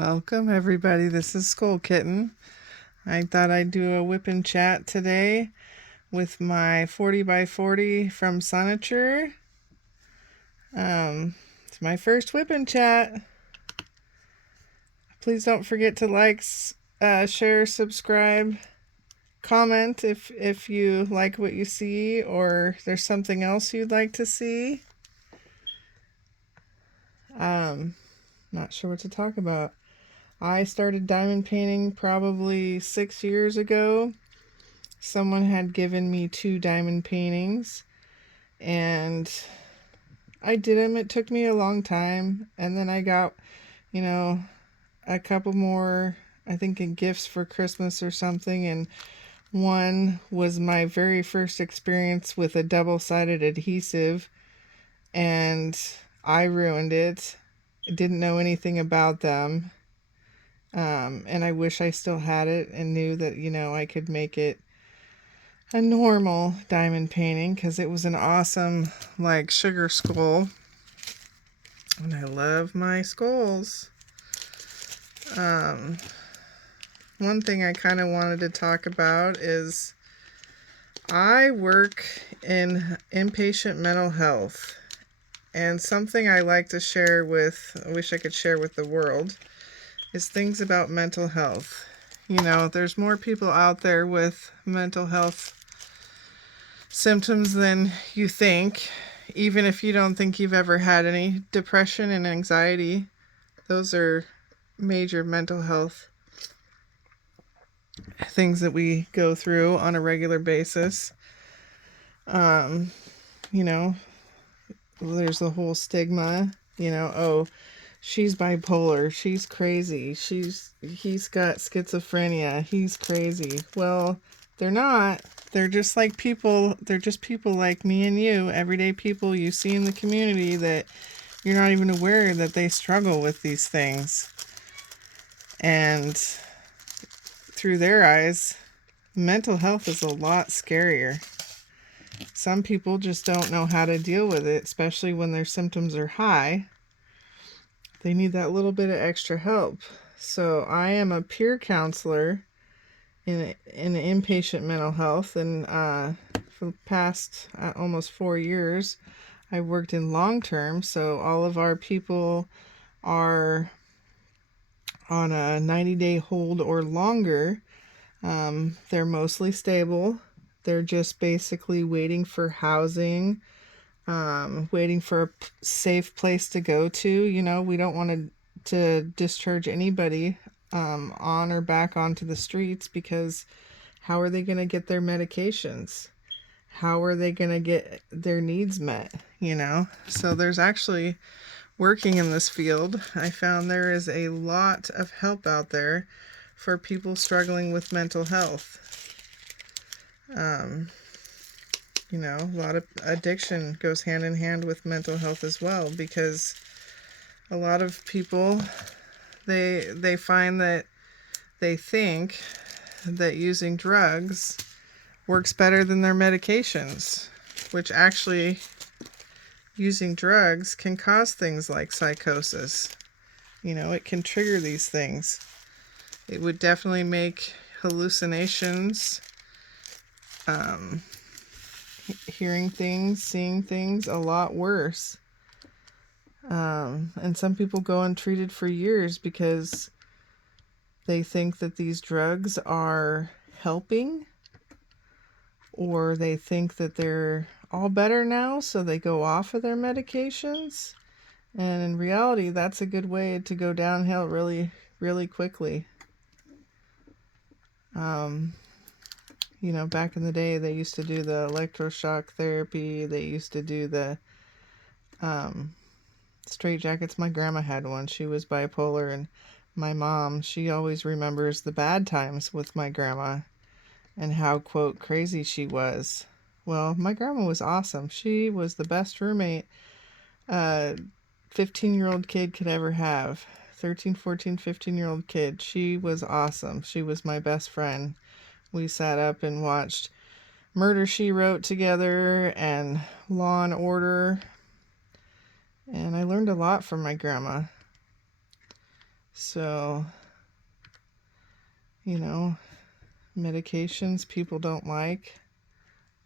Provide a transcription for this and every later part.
Welcome, everybody. This is Skull Kitten. I thought I'd do a Wip N Chat today with my 40 by 40 from Soniture. It's my first Wip N Chat. Please don't forget to like, share, subscribe, comment if you like what you see or there's something else you'd like to see. Not sure what to talk about. I started diamond painting probably 6 years ago. Someone had given me 2 diamond paintings and I did them. It took me a long time, and then I got, a couple more, I think, in gifts for Christmas or something, and one was my very first experience with a double-sided adhesive, and I ruined it. I didn't know anything about them. And I wish I still had it and knew that, I could make it a normal diamond painting, because it was an awesome, sugar skull. And I love my skulls. One thing I kind of wanted to talk about is I work in inpatient mental health. And something I like to share with, I wish I could share with the world, is things about mental health. There's more people out there with mental health symptoms than you think. Even if you don't think you've ever had any depression and anxiety, those are major mental health things that we go through on a regular basis. There's the whole stigma, oh, she's bipolar, she's crazy, he's got schizophrenia, he's crazy. Well, they're not. They're just like people. They're just people like me and you, everyday people you see in the community that you're not even aware that they struggle with these things. And through their eyes, mental health is a lot scarier. Some people just don't know how to deal with it, especially when their symptoms are high. They need that little bit of extra help. So I am a peer counselor in inpatient mental health, and for the past almost 4 years, I worked in long-term, so all of our people are on a 90-day hold or longer. They're mostly stable. They're just basically waiting for housing, waiting for a safe place to go to. We don't want to discharge anybody on or back onto the streets, because how are they going to get their medications? How are they going to get their needs met? So there's actually, working in this field, I found there is a lot of help out there for people struggling with mental health. A lot of addiction goes hand in hand with mental health as well, because a lot of people, they find that they think that using drugs works better than their medications, which actually, using drugs can cause things like psychosis. It can trigger these things. It would definitely make hallucinations, hearing things, seeing things, a lot worse. And some people go untreated for years because they think that these drugs are helping, or they think that they're all better now, so they go off of their medications. And in reality, that's a good way to go downhill really, really quickly. Back in the day, they used to do the electroshock therapy. They used to do the straight jackets. My grandma had one. She was bipolar, and my mom, she always remembers the bad times with my grandma and how, quote, crazy she was. Well, my grandma was awesome. She was the best roommate a 15-year-old kid could ever have. 13, 14, 15-year-old kid. She was awesome. She was my best friend. We sat up and watched Murder, She Wrote together and Law and Order. And I learned a lot from my grandma. So, you know, medications people don't like,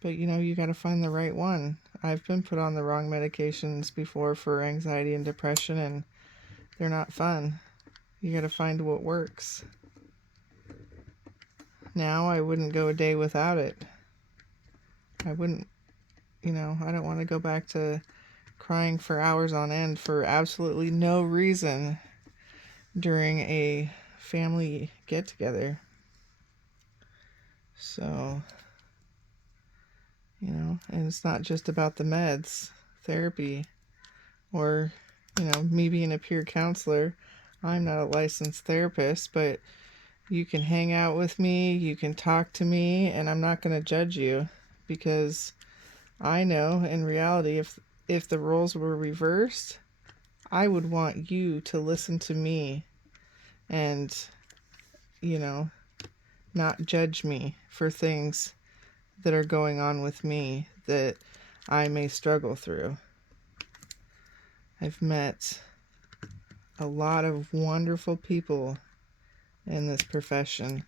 but you got to find the right one. I've been put on the wrong medications before for anxiety and depression, and they're not fun. You got to find what works. Now I wouldn't go a day without it. I wouldn't, I don't want to go back to crying for hours on end for absolutely no reason during a family get together. So, and it's not just about the meds, therapy, or, me being a peer counselor. I'm not a licensed therapist, but you can hang out with me, you can talk to me, and I'm not going to judge you, because I know in reality, if the roles were reversed, I would want you to listen to me and, not judge me for things that are going on with me that I may struggle through. I've met a lot of wonderful people in this profession.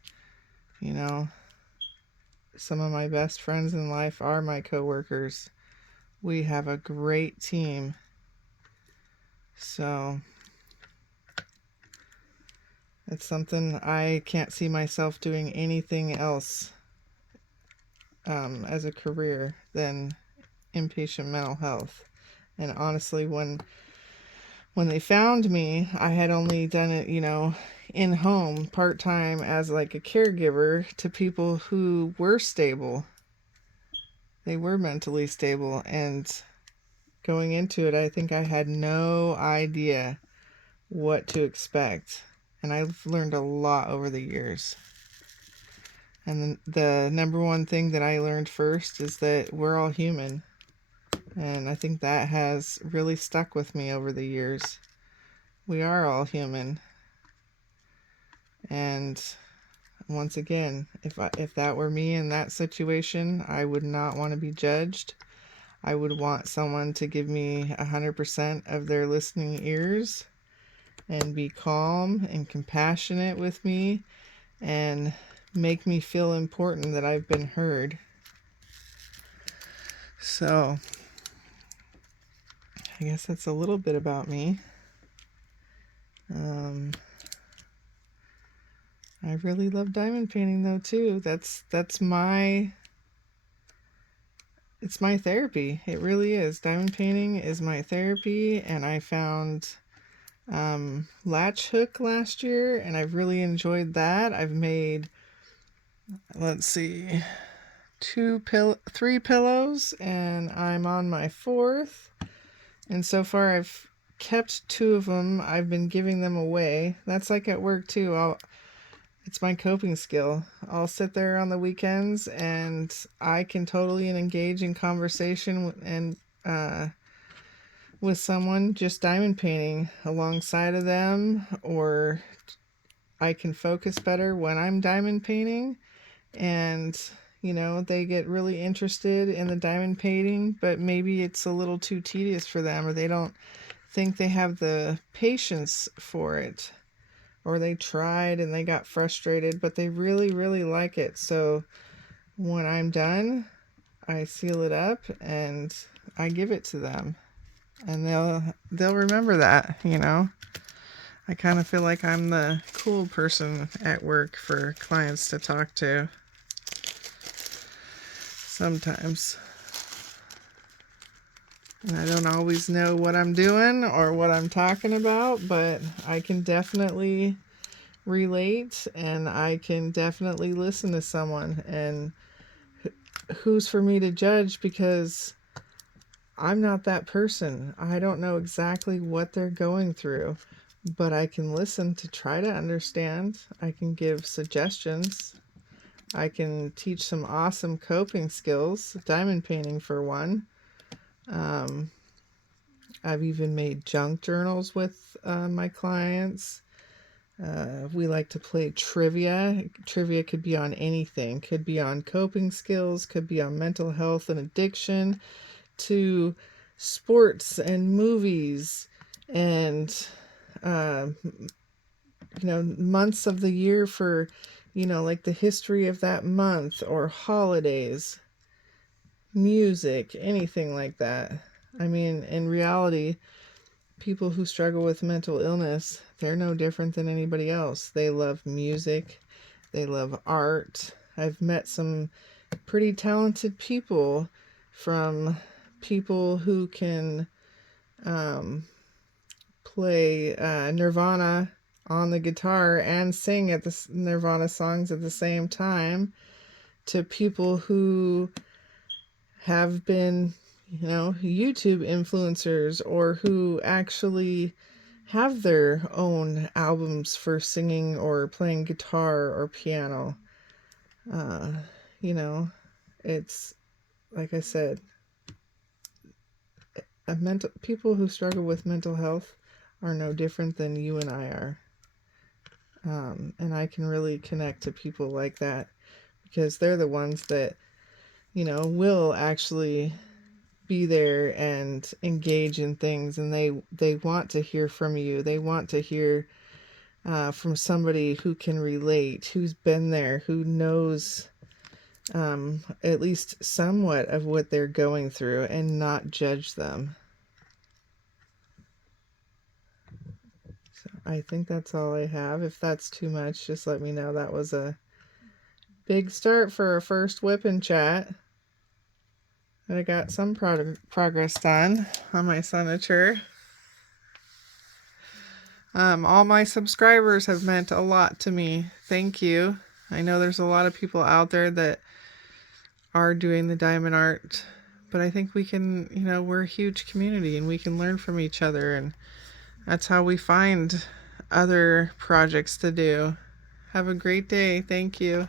Some of my best friends in life are my coworkers. We have a great team. So it's something I can't see myself doing anything else as a career than inpatient mental health. And honestly, when they found me, I had only done it, in home part-time as like a caregiver to people who were stable. They were mentally stable, and going into it, I think I had no idea what to expect. And I've learned a lot over the years. And the number one thing that I learned first is that we're all human. And I think that has really stuck with me over the years. We are all human. And once again, if that were me in that situation, I would not want to be judged. I would want someone to give me 100% of their listening ears and be calm and compassionate with me and make me feel important, that I've been heard. So, I guess that's a little bit about me. I really love diamond painting though too. It's my therapy. It really is. Diamond painting is my therapy, and I found latch hook last year, and I've really enjoyed that. I've made, let's see, 3 pillows, and I'm on my 4th. And so far I've kept 2 of them. I've been giving them away. That's like at work too. It's my coping skill. I'll sit there on the weekends and I can totally engage in conversation and with someone just diamond painting alongside of them, or I can focus better when I'm diamond painting, and they get really interested in the diamond painting, but maybe it's a little too tedious for them, or they don't think they have the patience for it, or they tried and they got frustrated, but they really, really like it. So when I'm done, I seal it up and I give it to them, and they'll remember that. I kind of feel like I'm the cool person at work for clients to talk to sometimes. And I don't always know what I'm doing or what I'm talking about, but I can definitely relate, and I can definitely listen to someone. And who's for me to judge, because I'm not that person. I don't know exactly what they're going through, but I can listen to try to understand. I can give suggestions. I can teach some awesome coping skills, diamond painting for one. I've even made junk journals with my clients. We like to play trivia. Trivia could be on anything. Could be on coping skills, could be on mental health and addiction, to sports and movies and months of the year for, like the history of that month or holidays, music, anything like that. I mean, in reality, people who struggle with mental illness, they're no different than anybody else. They love music, they love art. I've met some pretty talented people, from people who can play Nirvana on the guitar and sing at the Nirvana songs at the same time, to people who have been, YouTube influencers, or who actually have their own albums for singing or playing guitar or piano. Uh, it's like I said, people who struggle with mental health are no different than you and I are. And I can really connect to people like that, because they're the ones that, will actually be there and engage in things, and they want to hear from you. They want to hear from somebody who can relate, who's been there, who knows at least somewhat of what they're going through, and not judge them. So I think that's all I have. If that's too much, just let me know. That was a big start for a first Wip N Chat. I got some progress done on my signature. All my subscribers have meant a lot to me. Thank you. I know there's a lot of people out there that are doing the diamond art, but I think we can, we're a huge community and we can learn from each other, and that's how we find other projects to do. Have a great day. Thank you.